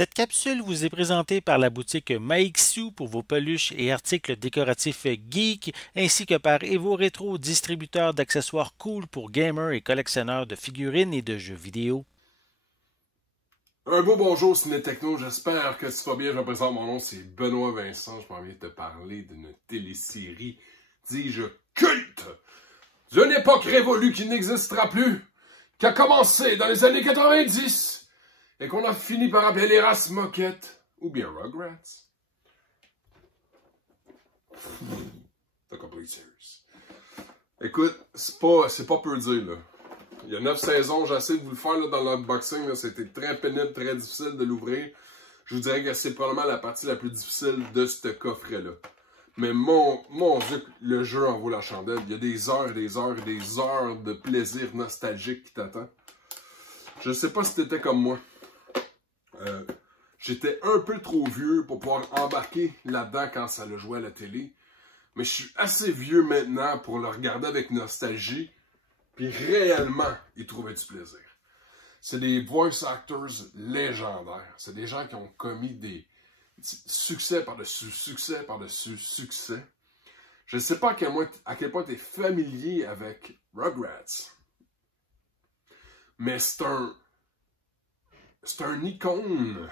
Cette capsule vous est présentée par la boutique Maixu pour vos peluches et articles décoratifs geek, ainsi que par Evo Retro, distributeur d'accessoires cool pour gamers et collectionneurs de figurines et de jeux vidéo. Un beau bonjour Ciné Techno, j'espère que tu vas bien. Je me présente, mon nom c'est Benoît Vincent. Je m'en viens te parler d'une télésérie, dis-je, culte, d'une époque révolue qui n'existera plus, qui a commencé dans les années 90 et qu'on a fini par appeler les races moquettes ou bien Rugrats. T'as compris, serious. Écoute, c'est pas peu dire, là. Il y a 9 saisons, j'ai essayé de vous le faire là, dans l'unboxing, c'était très pénible, très difficile de l'ouvrir. Je vous dirais que c'est probablement la partie la plus difficile de ce coffret-là. Mais mon Dieu, le jeu en vaut la chandelle. Il y a des heures et des heures et des heures de plaisir nostalgique qui t'attend. Je ne sais pas si t'étais comme moi. J'étais un peu trop vieux pour pouvoir embarquer là-dedans quand ça le jouait à la télé. Mais je suis assez vieux maintenant pour le regarder avec nostalgie. Puis réellement, y trouver du plaisir. C'est des voice actors légendaires. C'est des gens qui ont commis des succès par-dessus succès par-dessus succès. Je ne sais pas à quel point tu es familier avec Rugrats. Mais c'est un icône.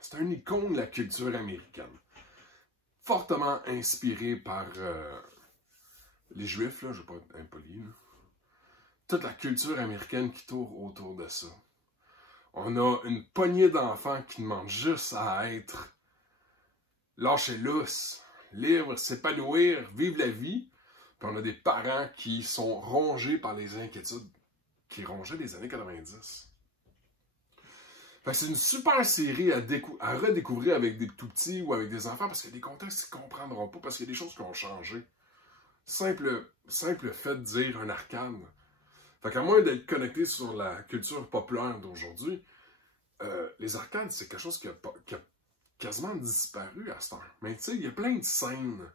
C'est un icône de la culture américaine. Fortement inspiré par les Juifs, là, je ne vais pas être impoli, là. Toute la culture américaine qui tourne autour de ça. On a une poignée d'enfants qui demandent juste à être lâchés lousse, libres, s'épanouir, vivre la vie. Puis on a des parents qui sont rongés par les inquiétudes qui rongeaient les années 90. C'est une super série à redécouvrir avec des tout petits ou avec des enfants parce qu'il y a des contextes qu'ils ne comprendront pas parce qu'il y a des choses qui ont changé. Simple fait de dire un arcade. Fait qu'à moins d'être connecté sur la culture populaire d'aujourd'hui, les arcades, c'est quelque chose qui a quasiment disparu à cette heure. Mais tu sais, il y a plein de scènes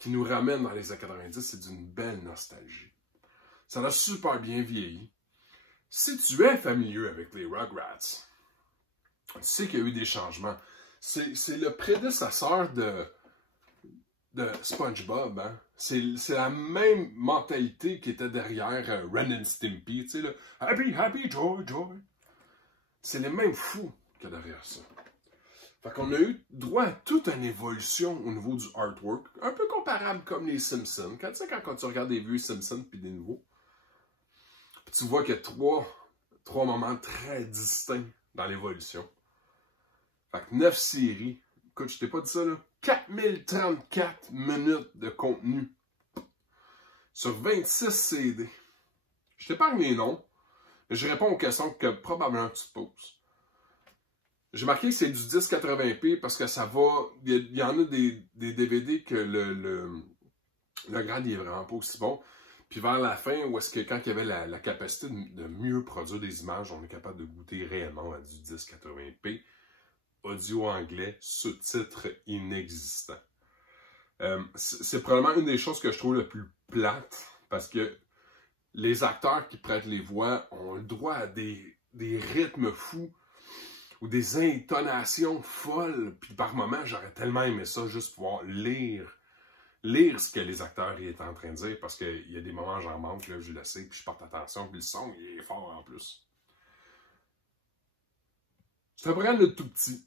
qui nous ramènent dans les années 90, c'est d'une belle nostalgie. Ça a super bien vieilli. Si tu es familier avec les Rugrats, tu sais qu'il y a eu des changements. C'est le prédécesseur de SpongeBob, hein? C'est la même mentalité qui était derrière Ren and Stimpy, tu sais, là. Happy, happy, joy, joy. C'est les mêmes fous qu'il y a derrière ça. Fait qu'on a eu droit à toute une évolution au niveau du artwork, un peu comparable comme les Simpsons. Tu sais, quand tu regardes des vieux Simpsons puis des nouveaux, puis tu vois qu'il y a trois moments très distincts dans l'évolution. Fait que 9 séries. Écoute, je t'ai pas dit ça, là. 4034 minutes de contenu sur 26 CD. Je t'épargne les noms, mais je réponds aux questions que probablement tu te poses. J'ai marqué que c'est du 1080p parce que ça va... Il y en a des DVD que le grade est vraiment pas aussi bon. Puis vers la fin, où est-ce que quand il y avait la capacité de mieux produire des images, on est capable de goûter réellement à du 1080p. Audio anglais, sous-titres inexistants. C'est probablement une des choses que je trouve le plus plate, parce que les acteurs qui prêtent les voix ont le droit à des rythmes fous, ou des intonations folles, puis par moments, j'aurais tellement aimé ça, juste pouvoir lire ce que les acteurs étaient en train de dire, parce qu'il y a des moments, j'en manque, là, je le sais, puis je porte attention, puis le son, il est fort en plus. C'est un programme de tout petit.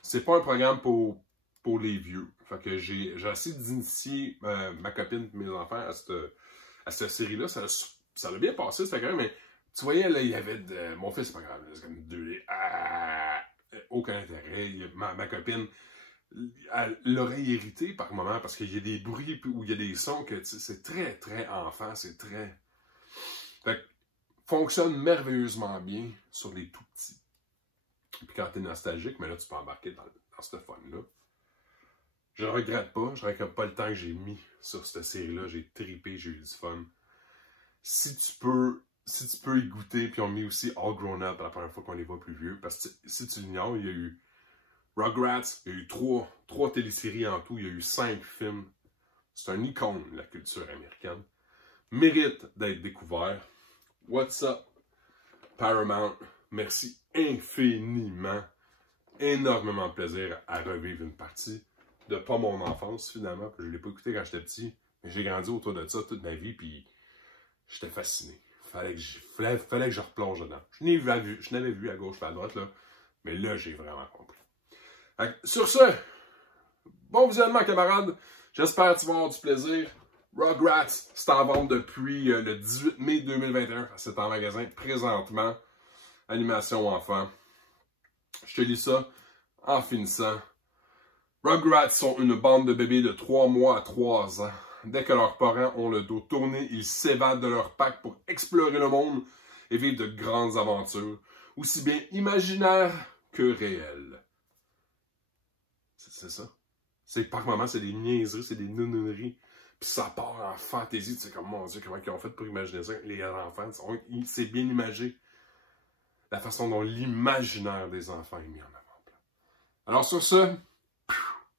C'est pas un programme pour les vieux. Fait que j'ai essayé d'initier ma copine et mes enfants à cette série-là. Ça a bien passé, c'est pas grave, mais tu voyais, là, il y avait mon fils, c'est pas grave, c'est comme aucun intérêt. Ma copine, l'oreille irritée par moment parce qu'il y a des bruits ou il y a des sons que c'est très, très enfant, c'est très... Fait que fonctionne merveilleusement bien sur les tout petits. Puis quand t'es nostalgique, mais là, tu peux embarquer dans ce fun-là. Je ne regrette pas. Je ne regrette pas le temps que j'ai mis sur cette série-là. J'ai trippé, j'ai eu du fun. Si tu peux y goûter, puis on met aussi All Grown Up la première fois qu'on les voit plus vieux. Parce que si tu l'ignores, il y a eu Rugrats, il y a eu trois téléséries en tout, il y a eu 5 films. C'est un icône de la culture américaine. Mérite d'être découvert. What's up, Paramount? Merci infiniment énormément de plaisir à revivre une partie de pas mon enfance, finalement. Je ne l'ai pas écouté quand j'étais petit, mais j'ai grandi autour de ça toute ma vie, puis j'étais fasciné. Fallait que je replonge dedans. Je n'avais vu à gauche et à droite, là, mais là, j'ai vraiment compris. Sur ce, bon visionnement, camarades. J'espère que tu vas avoir du plaisir. Rugrats, c'est en vente depuis le 18 mai 2021. C'est en magasin présentement. Animation enfant. Je te lis ça en finissant. Rugrats sont une bande de bébés de 3 mois à 3 ans. Dès que leurs parents ont le dos tourné, ils s'évadent de leur pack pour explorer le monde et vivre de grandes aventures, aussi bien imaginaires que réelles. C'est ça. C'est par moments, c'est des niaiseries, c'est des nounouneries. Puis ça part en fantaisie. Tu sais, comme, mon Dieu, comment ils ont fait pour imaginer ça? Les enfants, c'est bien imagé. La façon dont l'imaginaire des enfants est mis en avant. Alors sur ce,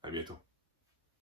à bientôt.